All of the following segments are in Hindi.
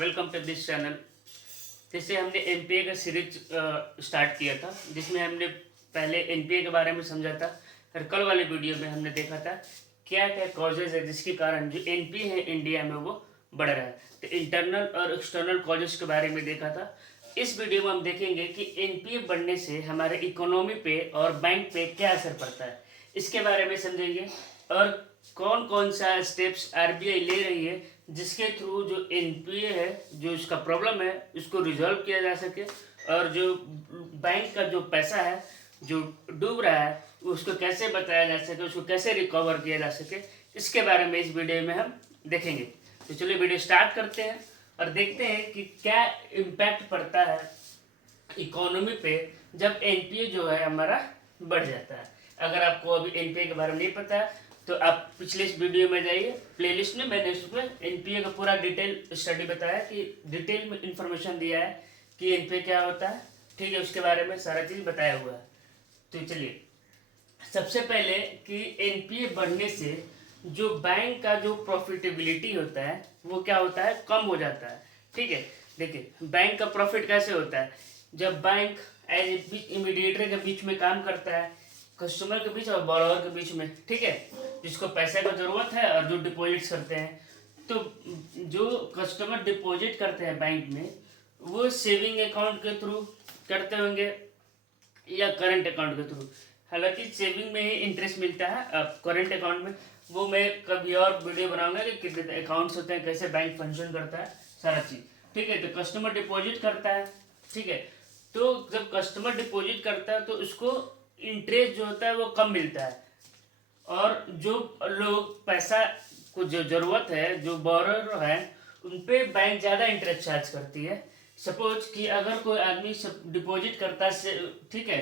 Welcome to this channel. जैसे हमने एनपीए का सीरीज स्टार्ट किया था, जिसमें हमने पहले एनपीए के बारे में समझा था। फिर कल वाले वीडियो में हमने देखा था क्या क्या कॉजेज़ है जिसके कारण जो एनपीए है इंडिया में वो बढ़ रहा है। तो इंटरनल और एक्सटर्नल कॉजेज़ के बारे में देखा था। इस वीडियो में हम देखेंगे कि एनपीए बढ़ने से हमारे इकोनॉमी पे और बैंक पे क्या असर पड़ता है, इसके बारे में समझेंगे। और कौन कौन सा स्टेप्स आरबीआई ले रही है जिसके थ्रू जो एनपीए है, जो इसका प्रॉब्लम है, इसको रिजॉल्व किया जा सके, और जो बैंक का जो पैसा है जो डूब रहा है उसको कैसे बताया जा सके, उसको कैसे रिकवर किया जा सके, इसके बारे में इस वीडियो में हम देखेंगे। तो चलिए वीडियो स्टार्ट करते हैं और देखते हैं कि क्या इम्पैक्ट पड़ता है इकोनॉमी पे जब एनपीए जो है हमारा बढ़ जाता है। अगर आपको अभी एनपीए के बारे में नहीं पता है तो आप पिछले इस वीडियो में जाइए, प्लेलिस्ट में मैंने उसमें एनपीए का पूरा डिटेल स्टडी बताया कि डिटेल में इंफॉर्मेशन दिया है कि एनपीए क्या होता है, ठीक है, उसके बारे में सारा चीज़ बताया हुआ है। तो चलिए सबसे पहले कि एनपीए बढ़ने से जो बैंक का जो प्रॉफिटेबिलिटी होता है वो क्या होता है, कम हो जाता है। ठीक है, देखिए बैंक का प्रॉफिट कैसे होता है, जब बैंक एज इमीडिएटर के बीच में काम करता है, कस्टमर के बीच और बॉरोवर के बीच में, ठीक है, जिसको पैसे का ज़रूरत है और जो डिपॉजिट्स करते हैं। तो जो कस्टमर डिपॉजिट करते हैं बैंक में वो सेविंग अकाउंट के थ्रू करते होंगे या करंट अकाउंट के थ्रू। हालांकि सेविंग में ही इंटरेस्ट मिलता है, अब करंट अकाउंट में वो मैं कभी और वीडियो बनाऊंगा कि कितने अकाउंट्स होते हैं, कैसे बैंक फंक्शन करता है, सारा चीज़। ठीक है, तो कस्टमर डिपॉजिट करता है, ठीक है, तो जब कस्टमर डिपॉजिट करता है तो उसको इंटरेस्ट जो होता है वो कम मिलता है, और जो लोग पैसा को जो ज़रूरत है, जो बोरर है, उन पे बैंक ज़्यादा इंटरेस्ट चार्ज करती है। सपोज कि अगर कोई आदमी डिपॉजिट करता है, ठीक है,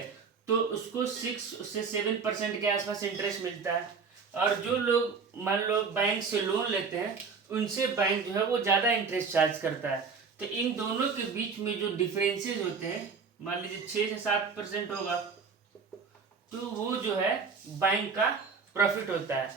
तो उसको 6 से 7% के आसपास इंटरेस्ट मिलता है। और जो लोग मान लो बैंक से लोन लेते हैं उनसे बैंक जो है वो ज़्यादा इंटरेस्ट चार्ज करता है। तो इन दोनों के बीच में जो डिफरेंसेस होते हैं, मान लीजिए 6 से 7% होगा, तो वो जो है बैंक का प्रॉफिट होता है।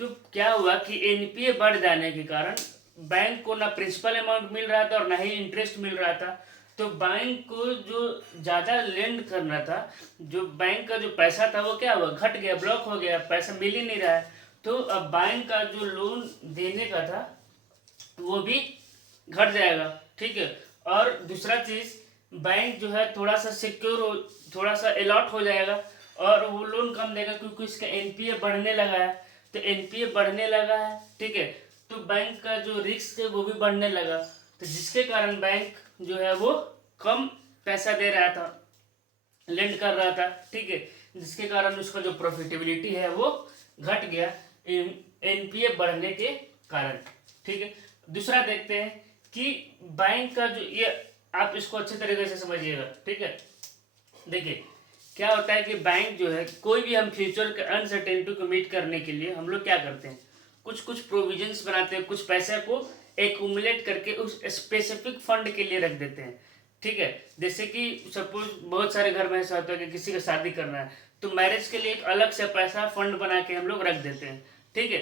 तो क्या हुआ कि एनपीए बढ़ जाने के कारण बैंक को ना प्रिंसिपल अमाउंट मिल रहा था और ना ही इंटरेस्ट मिल रहा था। तो बैंक को जो ज़्यादा लेंड करना था, जो बैंक का जो पैसा था वो क्या हुआ, घट गया, ब्लॉक हो गया, पैसा मिल ही नहीं रहा है। तो अब बैंक का जो लोन देने का था वो भी घट जाएगा। ठीक है, और दूसरा चीज़, बैंक जो है थोड़ा सा सिक्योर हो, थोड़ा सा अलॉट हो जाएगा और वो लोन कम देगा क्योंकि इसका एनपीए बढ़ने लगा है। तो एनपीए बढ़ने लगा है, ठीक है, तो बैंक का जो रिस्क है वो भी बढ़ने लगा, तो जिसके कारण बैंक जो है वो कम पैसा दे रहा था, लेंड कर रहा था, ठीक है, जिसके कारण उसका जो प्रॉफिटेबिलिटी है वो घट गया एनपीए बढ़ने के कारण। ठीक है, दूसरा देखते हैं कि बैंक का जो ये, आप इसको अच्छे तरीके से समझिएगा। ठीक है, देखिए क्या होता है कि बैंक जो है, कोई भी हम फ्यूचर के अनसर्टेनिटी को मीट करने के लिए हम लोग क्या करते हैं, कुछ कुछ प्रोविजंस बनाते हैं, कुछ पैसे को एक्यूमुलेट करके उस स्पेसिफिक फंड के लिए रख देते हैं। ठीक है, जैसे कि सपोज बहुत सारे घर में ऐसा होता है कि किसी का शादी करना है तो मैरिज के लिए एक अलग से पैसा फंड बना के हम लोग रख देते हैं। ठीक है,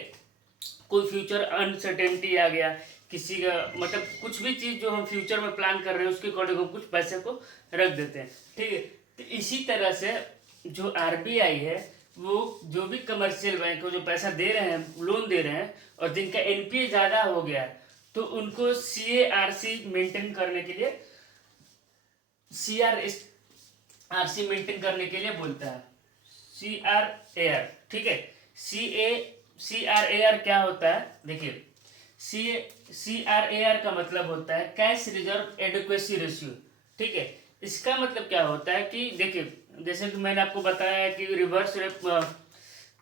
कोई फ्यूचर अनसर्टेनिटी आ गया, किसी का मतलब कुछ भी चीज़ जो हम फ्यूचर में प्लान कर रहे हैं उसके अकॉर्डिंग हम कुछ पैसे को रख देते हैं। ठीक है, तो इसी तरह से जो आरबीआई है वो जो भी कमर्शियल बैंक को जो पैसा दे रहे हैं, लोन दे रहे हैं, और जिनका एनपीए ज़्यादा हो गया है तो उनको सीएआरसी मेंटेन करने के लिए, सीआरसी मेंटेन करने के लिए बोलता है, सीआरएआर। ठीक है, सीआरएआर क्या होता है, देखिए सीआरएआर का मतलब होता है कैश रिजर्व एडिक्वेसी रेशियो। ठीक है, इसका मतलब क्या होता है कि देखिए जैसे कि मैंने आपको बताया है कि रिवर्स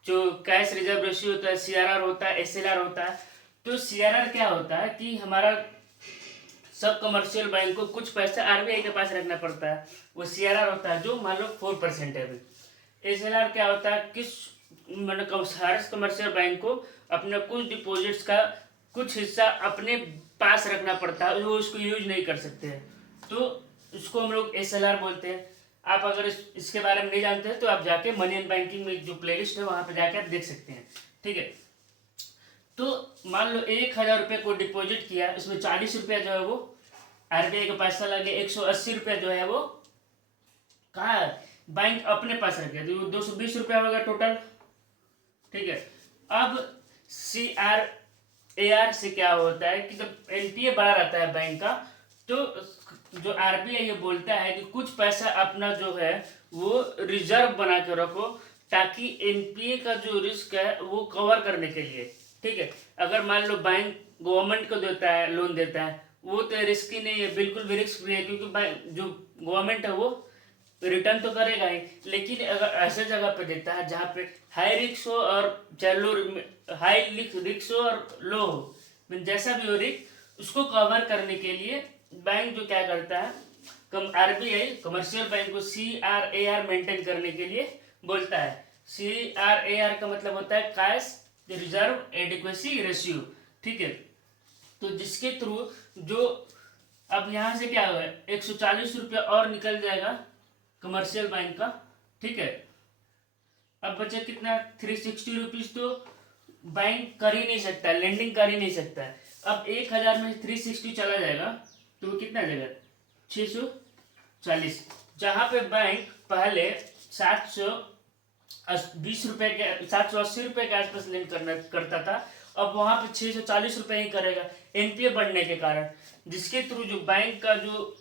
जो कैश रिजर्व रेशियो होता है, सीआरआर होता है, एसएलआर होता है। तो सीआरआर क्या होता है कि हमारा सब कमर्शियल बैंक को कुछ पैसा आरबीआई के पास रखना पड़ता है, वो सीआरआर होता है जो मान लो 4% है। अभी एसएलआर क्या होता है, किस मतलब हर कमर्शियल बैंक को अपने कुछ डिपॉजिट्स का कुछ हिस्सा अपने पास रखना पड़ता है, वो उसको यूज नहीं कर सकते हैं, तो उसको हम लोग एसएलआर बोलते हैं। आप अगर इसके बारे में नहीं जानते हैं तो आप जाके मनी एंड बैंकिंग में जो प्लेलिस्ट है वहाँ पे जाकर देख सकते हैं। ठीक है, तो मान लो 1,000 रुपये को डिपॉजिट किया, उसमें 40 रुपया जो है वो आरबीआई का पैसा लगे, 180 रुपया जो है वो कहाँ बैंक अपने पास रखे, तो 220 रुपया होगा टोटल। ठीक है। अब CRAR से क्या होता है कि जब एनपीए बढ़ा रहता है बैंक का, तो जो आरबीआई ये बोलता है कि कुछ पैसा अपना जो है वो रिजर्व बना के रखो, ताकि एनपीए का जो रिस्क है वो कवर करने के लिए। ठीक है। अगर मान लो बैंक गवर्नमेंट को देता है, लोन देता है, वो तो रिस्की नहीं है, बिल्कुल भी रिस्क फ्री है, क्योंकि जो गवर्नमेंट है वो रिटर्न तो करेगा ही। लेकिन अगर ऐसे जगह पे देता है जहाँ पे हाई रिस्क हो और चाहे लो, हाई रिस्क हो और लो हो, जैसा भी हो रिस्क, उसको कवर करने के लिए बैंक जो क्या करता है, आरबीआई कमर्शियल बैंक को CRAR मेंटेन करने के लिए बोलता है। CRAR का मतलब होता है कैश रिजर्व एडिक्वेसी रेशियो। ठीक है। तो जिसके थ्रू जो अब यहाँ से क्या होगा, 140 रुपया और निकल जाएगा कमर्शियल बैंक का। ठीक है। अब बचे कितना, 360 रुपीज तो बैंक कर ही नहीं सकता, लेंडिंग कर ही नहीं सकता। अब 1,000 में 360 चला जाएगा तो वो कितना जाएगा, 640। जहाँ पे बैंक पहले 720 रुपये के 780 रुपये के आसपास लेन करता था, अब वहाँ पे 640 रुपये ही करेगा एनपीए बढ़ने के कारण, जिसके थ्रू जो बैंक का जो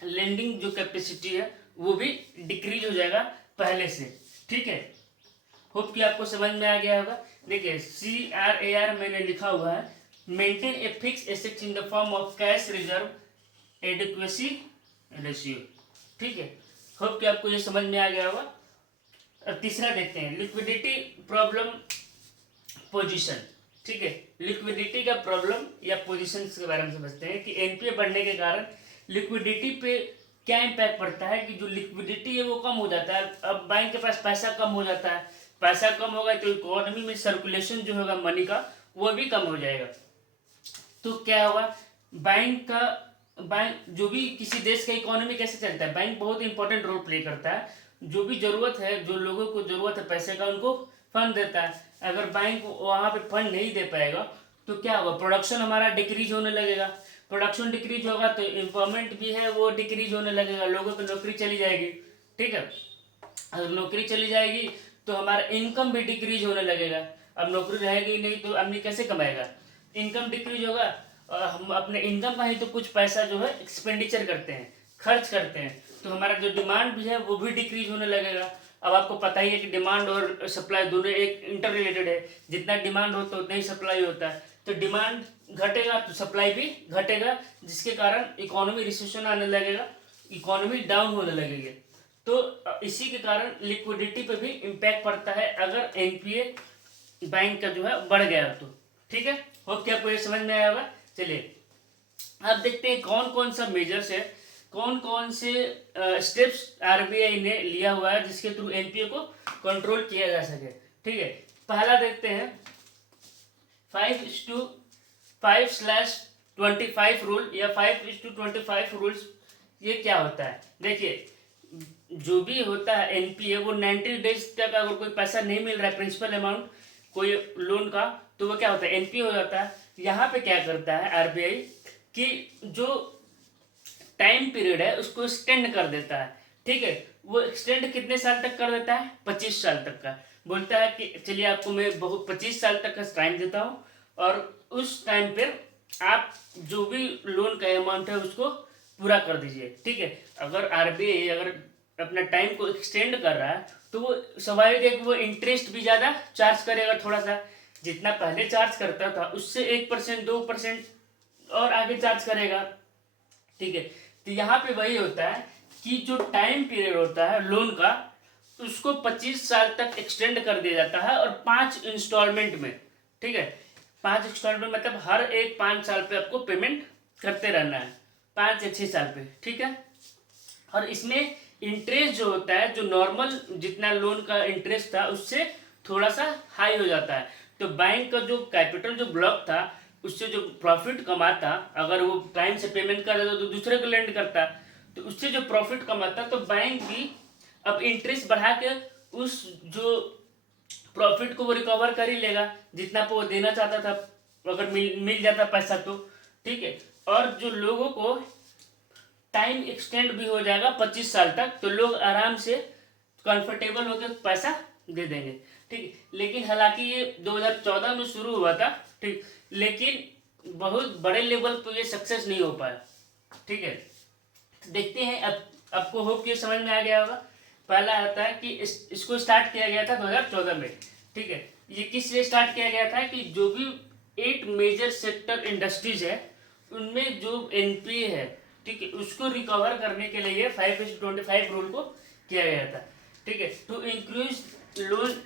लेंडिंग जो कैपेसिटी है वो भी डिक्रीज हो जाएगा पहले से। ठीक है। होप कि आपको समझ में आ गया होगा। देखिए CRAR मैंने लिखा हुआ है, maintain a fix assets in the form of cash reserve adequacy ratio. ठीक है। होप कि आपको ये समझ में आ गया होगा। अब तीसरा देखते हैं, लिक्विडिटी प्रॉब्लम पोजीशन। ठीक है। लिक्विडिटी का प्रॉब्लम या पोजीशन के बारे में समझते हैं कि एनपीए बढ़ने के कारण लिक्विडिटी पे क्या इम्पैक्ट पड़ता है, कि जो लिक्विडिटी है वो कम हो जाता है। अब बैंक के पास पैसा कम हो जाता है, पैसा कम होगा तो इकोनॉमी में सर्कुलेशन जो होगा मनी का वो भी कम हो जाएगा। तो क्या होगा, बैंक जो भी किसी देश का इकोनॉमी कैसे चलता है, बैंक बहुत इंपॉर्टेंट रोल प्ले करता है। जो भी जरूरत है, जो लोगों को जरूरत है पैसे का, उनको फंड देता है। अगर बैंक वहाँ पे फंड नहीं दे पाएगा तो क्या होगा, प्रोडक्शन हमारा डिक्रीज होने लगेगा। प्रोडक्शन डिक्रीज होगा तो एम्प्लॉयमेंट भी है वो डिक्रीज होने लगेगा, लोगों की नौकरी चली जाएगी। ठीक है। अगर नौकरी चली जाएगी तो हमारा इनकम भी डिक्रीज होने लगेगा। अब नौकरी रहेगी नहीं तो आदमी कैसे कमाएगा, इनकम डिक्रीज होगा, और हम अपने इनकम का ही तो कुछ पैसा जो है एक्सपेंडिचर करते हैं, खर्च करते हैं, तो हमारा जो डिमांड भी है वो भी डिक्रीज होने लगेगा। अब आपको पता ही है कि डिमांड और सप्लाई दोनों एक इंटर रिलेटेड है, जितना डिमांड होता है उतना ही सप्लाई होता है। तो डिमांड घटेगा तो सप्लाई भी घटेगा, जिसके कारण इकोनॉमी रिसेशन आने लगेगा, इकोनॉमी डाउन होने लगेगी। तो इसी के कारण लिक्विडिटी पे भी इम्पैक्ट पड़ता है अगर एनपीए बैंक का जो है बढ़ गया तो। ठीक है। होप कि आपको ये समझ में आया होगा। चलिए अब देखते हैं कौन कौन सा मेजर्स है, कौन कौन से स्टेप्स आरबीआई ने लिया हुआ है जिसके थ्रू एनपीए को कंट्रोल किया जा सके। ठीक है। पहला देखते हैं 5:5/25 रूल या 5:25 रूल्स। ये क्या होता है, देखिए जो भी होता है एनपीए वो 90 डेज तक अगर कोई पैसा नहीं मिल रहा है, प्रिंसिपल अमाउंट कोई लोन का, तो वो क्या होता है, एनपीए हो जाता है। यहाँ पे क्या करता है आरबीआई कि जो टाइम पीरियड है उसको एक्सटेंड कर देता है। ठीक है। वो एक्सटेंड कितने साल तक कर देता है, 25 साल तक का। बोलता है कि चलिए आपको मैं बहुत 25 साल तक का टाइम देता हूँ, और उस टाइम पे आप जो भी लोन का अमाउंट है उसको पूरा कर दीजिए। ठीक है। अगर आरबीआई अगर अपना टाइम को एक्सटेंड कर रहा है तो वो स्वाभाविक है कि वो इंटरेस्ट भी ज़्यादा चार्ज करेगा, थोड़ा सा जितना पहले चार्ज करता था उससे 1% 2% और आगे चार्ज करेगा। ठीक है। तो यहाँ पे वही होता है कि जो टाइम पीरियड होता है लोन का उसको 25 साल तक एक्सटेंड कर दिया जाता है, और 5 इंस्टॉलमेंट में। ठीक है। 5 इंस्टॉलमेंट मतलब हर एक 5 साल पे आपको पेमेंट करते रहना है, 5 या 6 साल पे। ठीक है। और इसमें इंटरेस्ट जो होता है, जो नॉर्मल जितना लोन का इंटरेस्ट था उससे थोड़ा सा हाई हो जाता है। तो बैंक का जो कैपिटल जो ब्लॉक था उससे जो प्रॉफिट कमाता, अगर वो टाइम से पेमेंट कर देता तो दूसरे को लेंड करता, तो उससे जो प्रॉफिट कमाता तो बैंक भी अब इंटरेस्ट बढ़ा के उस जो प्रॉफिट को वो रिकवर कर ही लेगा जितना पे वो देना चाहता था, अगर मिल जाता पैसा तो, ठीक है। और जो लोगों को टाइम एक्सटेंड भी हो जाएगा 25 साल तक, तो लोग आराम से कंफर्टेबल होकर पैसा दे देंगे, ठीक। लेकिन हालांकि ये 2014 में शुरू हुआ था, ठीक, लेकिन बहुत बड़े लेवल पर ये सक्सेस नहीं हो पाया, ठीक है। तो देखते हैं, अब आपको होप ये समझ में आ गया होगा। पहला आता है कि इसको स्टार्ट किया गया था 2014 में, ठीक है। ये किस लिए स्टार्ट किया गया था कि जो भी 8 मेजर सेक्टर इंडस्ट्रीज है उनमें जो एनपीए है, ठीक है, उसको रिकवर करने के लिए 5:25 रूल को किया गया था, ठीक है। To increase loan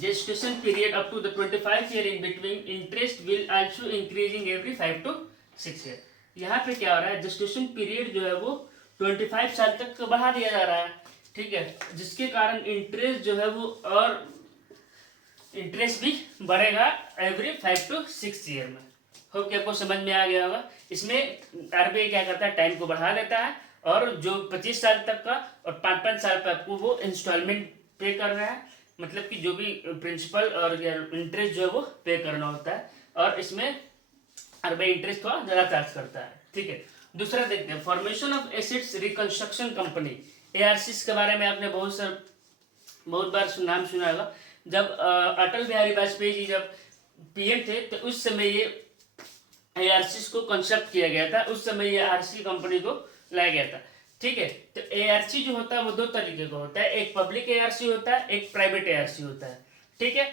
gestation period up to the 25 year in between, interest will also increasing every 5 to 6 year। यहाँ पे क्या हो रहा है, gestation period जो है वो 25 साल तक बढ़ा दिया जा रहा है, ठीक है, जिसके कारण इंटरेस्ट जो है वो और इंटरेस्ट भी बढ़ेगा एवरी 5 to 6 ईयर में। होप कि आपको समझ में आ गया होगा। इसमें आरबीआई क्या करता है, टाइम को बढ़ा देता है, और जो 25 साल तक का और 5-5 साल पर आपको वो इंस्टॉलमेंट पे कर रहा है, मतलब कि जो भी प्रिंसिपल और इंटरेस्ट जो है वो पे करना होता है, और इसमें आरबीआई इंटरेस्ट थोड़ा ज़्यादा चार्ज करता है, ठीक है। दूसरा देखते हैं, formation of assets reconstruction company, ARCs के बारे में आपने बहुत बार नाम सुना होगा। जब अटल बिहारी वाजपेयी जी जब पीएम थे तो उस समय ये एआरसीस को कंसेप्ट किया गया था, उस समय ये आरसी कंपनी को लाया गया था, ठीक है। तो एआरसी जो होता है वो 2 तरीके का होता है, एक पब्लिक एआरसी होता है, एक प्राइवेट एआरसी होता है, ठीक है।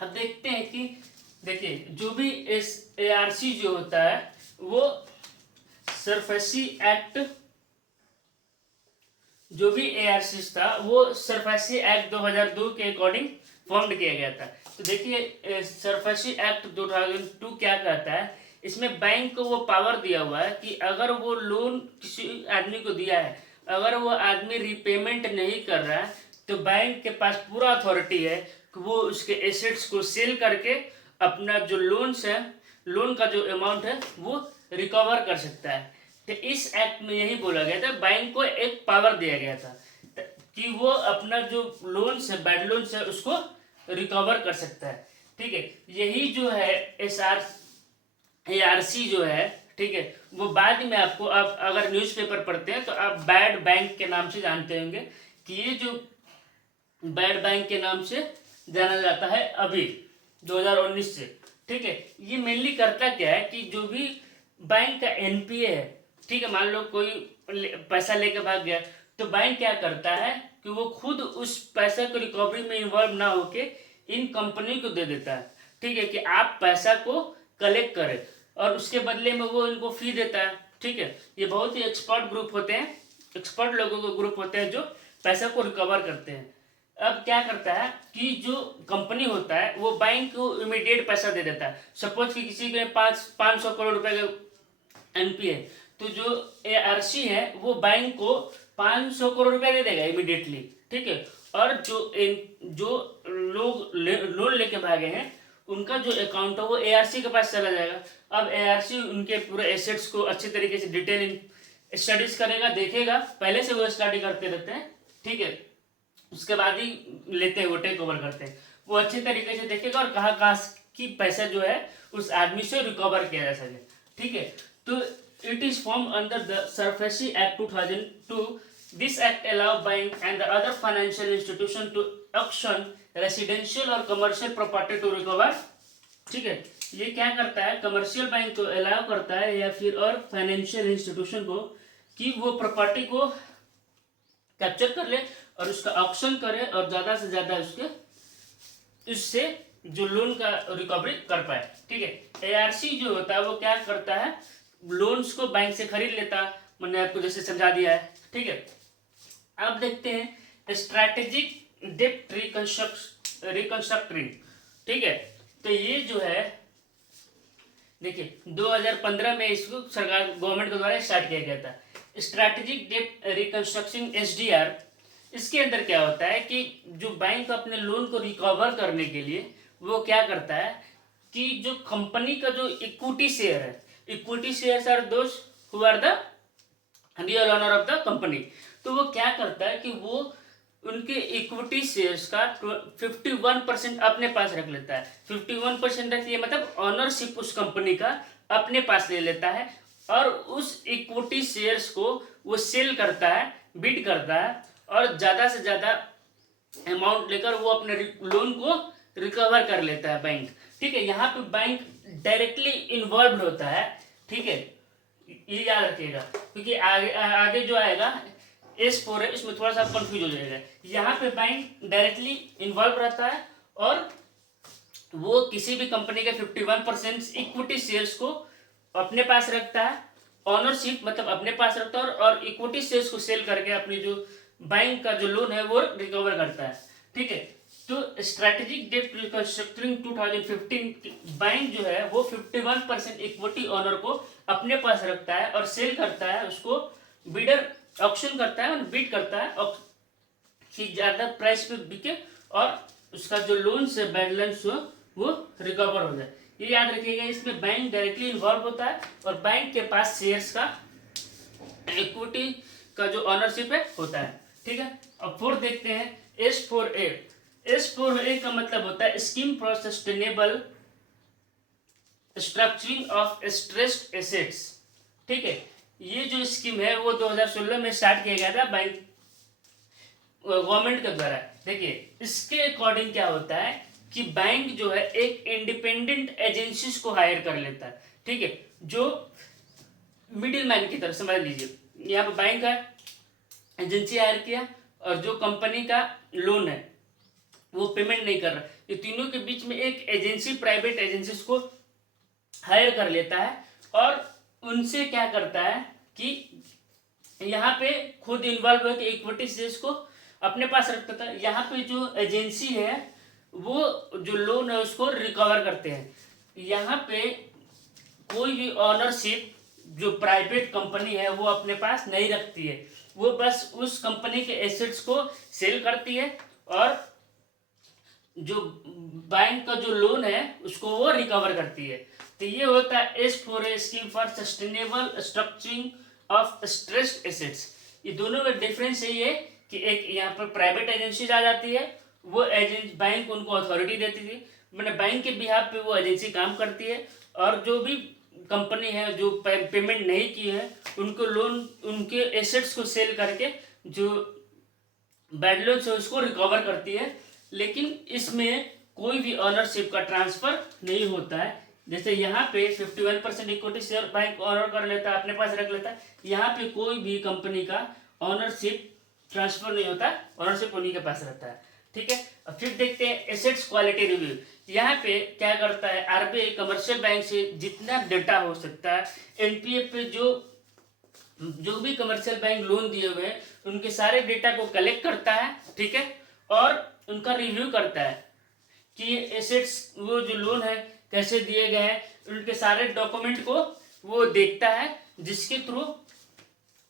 अब देखते हैं कि देखिए जो भी इस एआरसी जो होता है वो सरफेसी एक्ट, जो भी एआरसी था वो सरफेसी एक्ट 2002 के अकॉर्डिंग फॉर्म किया गया था। तो देखिए सरफेसी एक्ट 2002 क्या कहता है, इसमें बैंक को वो पावर दिया हुआ है कि अगर वो लोन किसी आदमी को दिया है, अगर वो आदमी रिपेमेंट नहीं कर रहा है तो बैंक के पास पूरा अथॉरिटी है कि वो उसके एसेट्स को सेल करके अपना जो लोन्स है, लोन का जो अमाउंट है वो रिकवर कर सकता है। तो इस एक्ट में यही बोला गया था, बैंक को एक पावर दिया गया था कि वो अपना जो लोन्स है, बैड लोन्स है, उसको रिकवर कर सकता है, ठीक है। यही जो है एआरसी जो है, ठीक है, वो बाद में आपको, आप अगर न्यूज़पेपर पढ़ते हैं तो आप बैड बैंक के नाम से जानते होंगे कि ये जो बैड बैंक के नाम से जाना जाता है अभी 2019 से, ठीक है। ये मेनली करता क्या है कि जो भी बैंक का एनपीए है, ठीक है, मान लो कोई पैसा लेके भाग गया, तो बैंक क्या करता है कि वो खुद उस पैसे को रिकवरी में इन्वॉल्व ना होके इन कंपनी को दे देता है, ठीक है, कि आप पैसा को कलेक्ट करें, और उसके बदले में वो इनको फी देता है, ठीक है। ये बहुत ही एक्सपर्ट ग्रुप होते हैं, एक्सपर्ट लोगों के ग्रुप होते हैं जो पैसा को रिकवर करते हैं। अब क्या करता है कि जो कंपनी होता है वो बैंक को इमीडिएट पैसा दे देता है। सपोज कि किसी के 500 करोड़ रुपए का एनपीए, तो जो एआरसी है वो बैंक को 500 करोड़ रुपए दे देगा इमीडिएटली, ठीक है। और जो लोग लोन लेके भागे हैं उनका जो अकाउंट है वो एआरसी के पास चला जाएगा। अब एआरसी उनके पूरे एसेट्स को अच्छे तरीके से डिटेल स्टडीज करेगा, देखेगा, पहले से वो स्टडी करते रहते हैं, ठीक है, उसके बाद ही लेते हैं, वो टेक ओवर करते हैं। वो अच्छे तरीके से देखेगा और कहाँ कहाँ की पैसा जो है उस आदमी से रिकवर किया जा सके, ठीक है। तो it is form under the SARFAESI act 2002। This act allow bank and the other financial institution to auction residential और कमर्शियल प्रॉपर्टी टू रिकवर, ठीक है। ये क्या करता है, कमर्शियल बैंक को अलाउ करता है या फिर और फाइनेंशियल इंस्टीट्यूशन को कि वो प्रॉपर्टी को कैप्चर कर ले और उसका ऑक्शन करे और ज़्यादा से ज़्यादा उससे जो लोन का रिकवरी कर पाए, ठीक है। एआरसी जो होता है वो क्या करता है, लोन्स को बैंक से खरीद लेता, मैंने आपको जैसे समझा दिया है, ठीक है। अब देखते हैं स्ट्रैटेजिक डेप्ट रिकंस्ट्रक्टिंग, ठीक है। तो ये जो है देखिए 2015 में इसको सरकार गवर्नमेंट के द्वारा स्टार्ट किया गया था, स्ट्रैटेजिक डेप्ट रिकंस्ट्रक्शन एसडीआर। इसके अंदर क्या होता है कि जो बैंक अपने लोन को रिकवर करने के लिए वो क्या करता है कि जो कंपनी का जो इक्विटी शेयर है, equity shares are those who are the real owner of the company, तो वो क्या करता है कि वो उनके इक्विटी शेयर्स का 51% अपने पास रख लेता है। 51% रखिए मतलब ऑनरशिप उस कंपनी का अपने पास ले लेता है और उस इक्विटी शेयर्स को वो सेल करता है, बिड करता है और ज़्यादा से ज़्यादा अमाउंट लेकर वो अपने लोन को रिकवर कर लेता है बैंक। ठीक है, यहाँ पे बैंक डायरेक्टली इन्वॉल्व होता है। ठीक है, ये याद रखिएगा क्योंकि आगे आगे जो आएगा S4 है, इसमें थोड़ा सा कंफ्यूज हो जाएगा। यहाँ पे बैंक डायरेक्टली इन्वॉल्व रहता है और वो किसी भी कंपनी के 51% इक्विटी शेयर्स को अपने पास रखता है, ऑनरशिप मतलब अपने पास रखता है और इक्विटी शेयर्स को सेल करके अपनी जो बैंक का जो लोन है वो रिकवर करता है। ठीक है, तो स्ट्रेटेजिक डेट रिकंस्ट्रक्टिंग 2015 बैंक जो है वो 51% इक्विटी ऑनर को अपने पास रखता है और सेल करता है, उसको बिडर ऑक्शन करता है और बिड करता है और कि ज़्यादा प्राइस पे बिके और उसका जो लोन से बैलेंस हो वो रिकवर हो जाए। ये याद रखिएगा, इसमें बैंक डायरेक्टली इन्वॉल्व होता है और बैंक के पास शेयर्स का इक्विटी का जो ऑनरशिप है होता है। ठीक है, अब फोर्थ देखते हैं S4A। S4A का मतलब होता है scheme for sustainable structuring of stressed assets. ठीक है, ये जो स्कीम है वो 2016 में स्टार्ट किया गया था बैंक गवर्नमेंट के द्वारा। देखिए इसके अकॉर्डिंग क्या होता है कि बैंक जो है एक इंडिपेंडेंट एजेंसीज को हायर कर लेता है। ठीक है, जो मिडिल मैन की तरह समझ लीजिए, यहाँ पे बैंक का एजेंसी हायर किया और जो कंपनी का लोन है वो पेमेंट नहीं कर रहा, ये तीनों के बीच में एक एजेंसी प्राइवेट एजेंसीज को हायर कर लेता है और उनसे क्या करता है कि यहाँ पे खुद इन्वॉल्व है कि इक्विटी शेयर्स को अपने पास रखता था। यहाँ पे जो एजेंसी है वो जो लोन है उसको रिकवर करते हैं। यहाँ पे कोई भी ऑनरशिप जो प्राइवेट कंपनी है वो अपने पास नहीं रखती है, वो बस उस कंपनी के एसेट्स को सेल करती है और जो बैंक का जो लोन है उसको वो रिकवर करती है। तो ये होता है S4A scheme for sustainable structuring of stressed assets. ये दोनों में डिफरेंस यही है कि एक यहाँ पर प्राइवेट एजेंसीज आ जाती है, वो एजेंसी बैंक उनको अथॉरिटी देती थी, मैंने बैंक के बिहाफ पे वो एजेंसी काम करती है और जो भी कंपनी है जो पेमेंट नहीं की है उनको लोन उनके एसेट्स को सेल करके जो बैड लोन्स है उसको रिकवर करती है। लेकिन इसमें कोई भी ऑनरशिप का ट्रांसफर नहीं होता है। जैसे यहाँ पे 51% इक्विटी शेयर बैंक ऑनर कर लेता है, अपने पास रख लेता है, यहाँ पे कोई भी कंपनी का ऑनरशिप ट्रांसफर नहीं होता, ऑनरशिप उन्हीं के पास रहता है। ठीक है, अब फिर देखते हैं एसेट्स क्वालिटी रिव्यू। यहाँ पे क्या करता है आरबीआई कमर्शियल बैंक से जितना डेटा हो सकता है एनपीए पे जो भी कमर्शियल बैंक लोन दिए हुए हैं उनके सारे डेटा को कलेक्ट करता है। ठीक है, और उनका रिव्यू करता है कि एसेट्स वो जो लोन है कैसे दिए गए हैं, उनके सारे डॉक्यूमेंट को वो देखता है जिसके थ्रू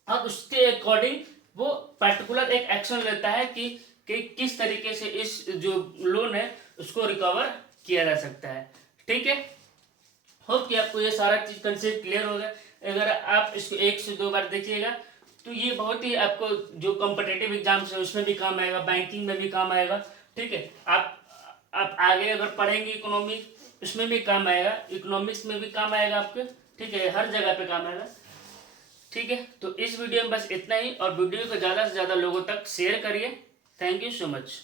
और उसके अकॉर्डिंग वो पर्टिकुलर एक एक्शन लेता है कि किस तरीके से इस जो लोन है उसको रिकवर किया जा सकता है। ठीक है, होप कि आपको ये सारा चीज कंसेप्ट क्लियर होगा। अगर आप इसको 1 से 2 बार देखिएगा तो ये बहुत ही आपको जो कॉम्पिटिटिव एग्जाम्स है उसमें भी काम आएगा, बैंकिंग में भी काम आएगा। ठीक है, आप आगे अगर पढ़ेंगे इकोनॉमी उसमें भी काम आएगा, इकोनॉमिक्स में भी काम आएगा आपके। ठीक है, हर जगह पे काम आएगा। ठीक है, तो इस वीडियो में बस इतना ही और वीडियो को ज़्यादा से ज़्यादा लोगों तक शेयर करिए। Thank you so much.